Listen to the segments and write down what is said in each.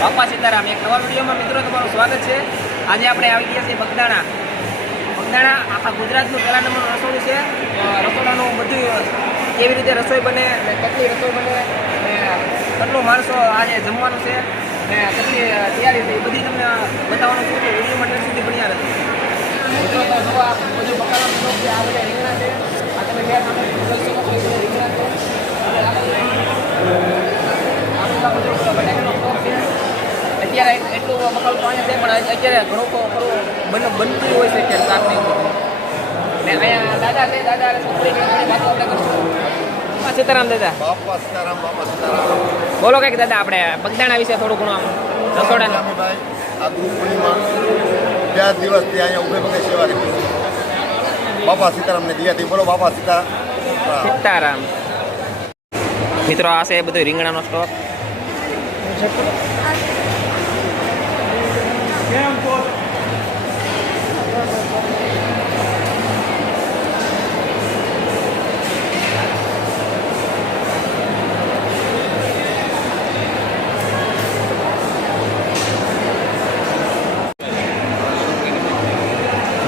બાપા સીતારામ, એક નવા વિડીયોમાં મિત્રો તમારું સ્વાગત છે. આજે આપણે આવી ગયા છીએ બગદાણા. બગદાણા આખા ગુજરાતનું પહેલા નંબરનું રસોડું છે. રસોડાનું બધું કેવી રીતે રસોઈ બને ને કેટલી રસોઈ બને ને કેટલો માણસો આજે જમવાનું છે ને કેટલી તૈયારી છે એ બધી તમને બતાવવાનું છું કે વિડીયોમાં અંત સુધી બન્યા નથી મિત્રો, તો જો બધું બકાલાનું છે, આ બધા રીંગણા છે. આ તમે બધા રીંગણા છે. આ બધા બટાકાનો એટલું બકાલું તો અહીંયા છે પણ અત્યારે ઘણું તો ખરું બન બનતું હોય છે અત્યારે શાક ને ને અહીંયા દાદા છે દાદા છોકરી વાતો આપણે કરશું. સીતારામ દાદા. બાપા સીતારામ બાપા સીતારામ. બોલો કંઈક દાદા આપણે બગદાણા વિશે થોડું ઘણું આમ રસોડા સ્વામીભાઈ આ ગુરુ પૂર્ણિમા. બે દિવસથી અહીંયા ઉભે પગે સેવા કરી બાપા સીતારામને દિયાથી બોલો બાપા સીતારામ સીતારામ. મિત્રો આ છે બધું રીંગણાનો સ્ટોક.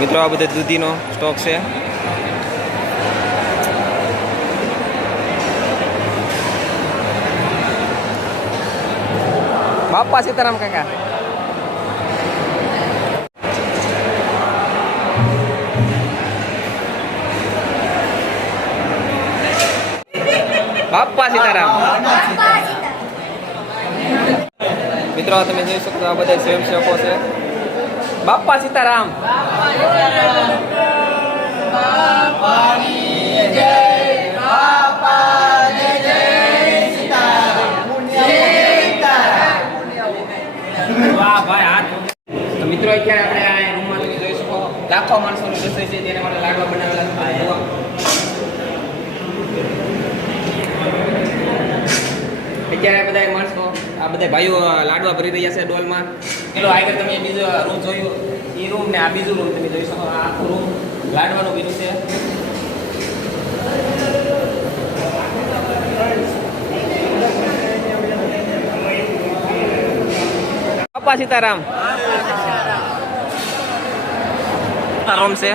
મિત્રો આ બધો દૂધીનો સ્ટોક છે. બાપા સીતારામ કાકા. બાપા સીતારામ. મિત્રો, તમે જોઈ શકો આ બધા સ્વયંસેવકો છે. બાપા સીતારામ. તો મિત્રો, અત્યારે આપણે આ રૂમમાં જોઈ શકો. લાખો માણસોની રસોઈ છે, જેને માટે બનાવેલા છે જુઓ. અત્યારે બધા માણસો આ બધા ભાઈઓ લાડવા ભરી રહ્યા છે ડોલમાં. પેલો આગળ તમે બીજો રૂમ જોયું. એ રૂમ ને આ બીજું રૂમ તમે જોઈ શકો. આ આખું રૂમ લાડવાનું બીજું છે. બાપા સીતારામ. આ રૂમ છે.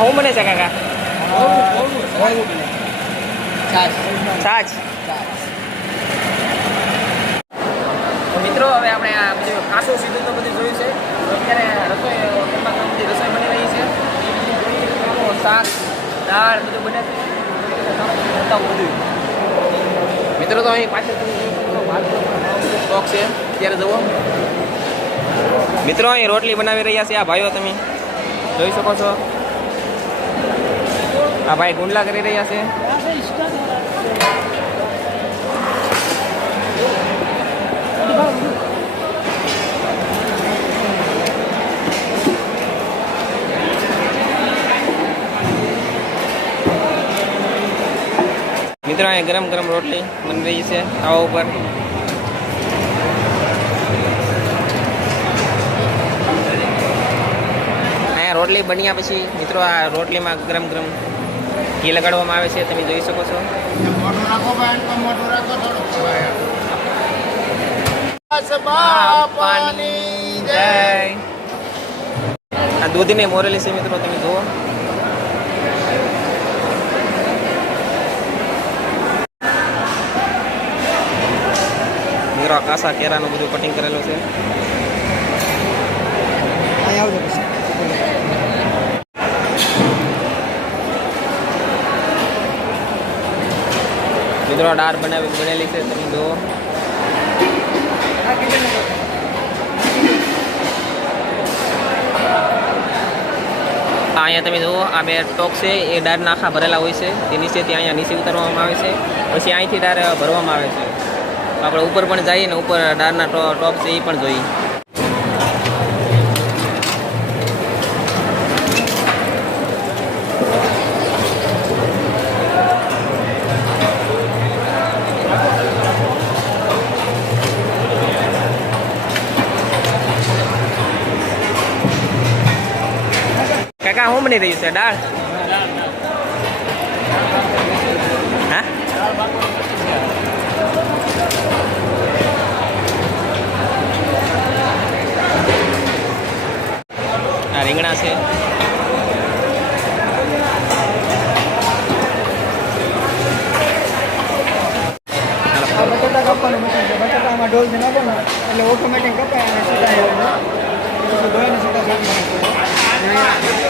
હું બને છે, કાકા? છાછ મિત્રો, હવે આપણે આ બધું કાસો સીધું તો બધું જોયું છે. અત્યારે રસોઈ ઘણી બધી રસોઈ બની રહી છે. શાક, દાળ, બધું બને છે. મિત્રો, તો અહીં પાછળ સ્ટોક છે. અત્યારે જુઓ. મિત્રો, અહીં રોટલી બનાવી રહ્યા છે. આ ભાઈઓ તમે જોઈ શકો છો. આ ભાઈ ગુંડલા કરી રહ્યા છે. મિત્રો, અહીંયા ગરમ ગરમ રોટલી બની રહી છે તાવા ઉપર. અહીંયા રોટલી બન્યા પછી મિત્રો, આ રોટલીમાં ગરમ ગરમ ઘી લગાડવામાં આવે છે, તમે જોઈ શકો છો. આ દૂધ દૂધને મોરેલી છે મિત્રો, તમે જુઓ. મિત્રો કાસા કેરાનું બધું કટિંગ કરેલું છે. મિત્રો ડાર બનાવી બનેલી છે, તમે જુઓ. અહીંયા તમે જુઓ, આ બે ટોક છે, એ ડાર આખા ભરેલા હોય છે. તે નીચેથી અહીંયા નીચે ઉતારવામાં આવે છે. પછી અહીંથી ડાર ભરવામાં આવે છે. આપણે ઉપર પણ જઈએ ને ઉપર ડારના ટોપ છે, એ પણ જોઈએ. કાકા શું બની રહ્યું છે, દાળ? હા? આ રીંગણા છે. એટલે ઓટોમેટિક કપાય અને સીધા ધોઈને સીધા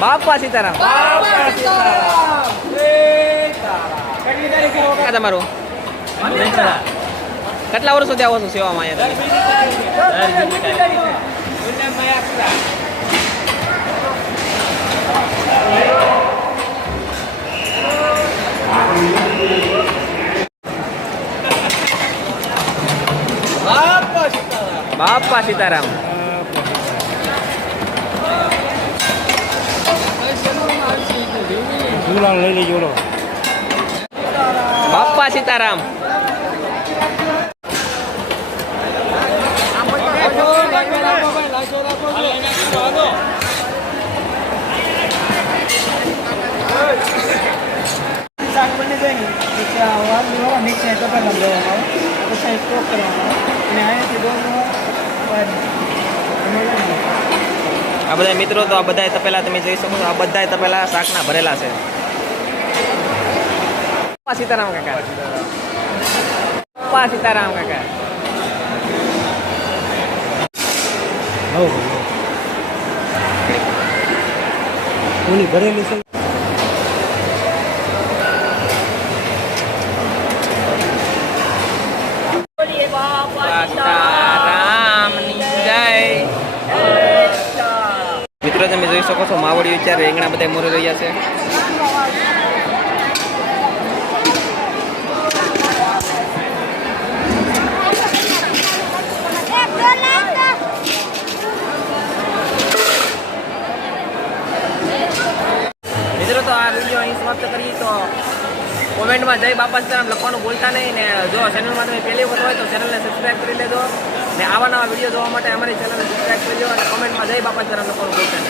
બાપા સીતારામ. તમારું. કેટલા વર્ષોથી આવો છો સેવામાં અહીંયા? બાપા સીતારામ. ઝુલાણ લઈ લેજો બાપા સીતારામ. શાક બની જાય ને પછી આ બધા મિત્રો તો આ બધા તપેલા તમે જોઈ શકો છો. આ બધા તપેલા શાકના ભરેલા છે. સીતારામ કાકા. બાપા સીતારામ. કાકા. ઓલી ભરેલી છે મિત્રો તમે જોઈ શકો છો માવડી વિચાર રેંગણા બધા મોરે રહ્યા છે મિત્રો તો આ અહીં કરીએ તો કોમેન્ટમાં જય બાપા સીતારામ લખવાનું ભૂલતા નહીં ને જો ચેનલમાં તમે પહેલી વખત હોય તો ચેનલને સબસ્ક્રાઈબ કરી લેજો ને આવા નવા વીડિયો જોવા માટે અમારી ચેનલને સબસ્ક્રાઈબ કરી લો અને કોમેન્ટમાં જય બાપા સીતારામ લખવાનું ભૂલતા નહીં.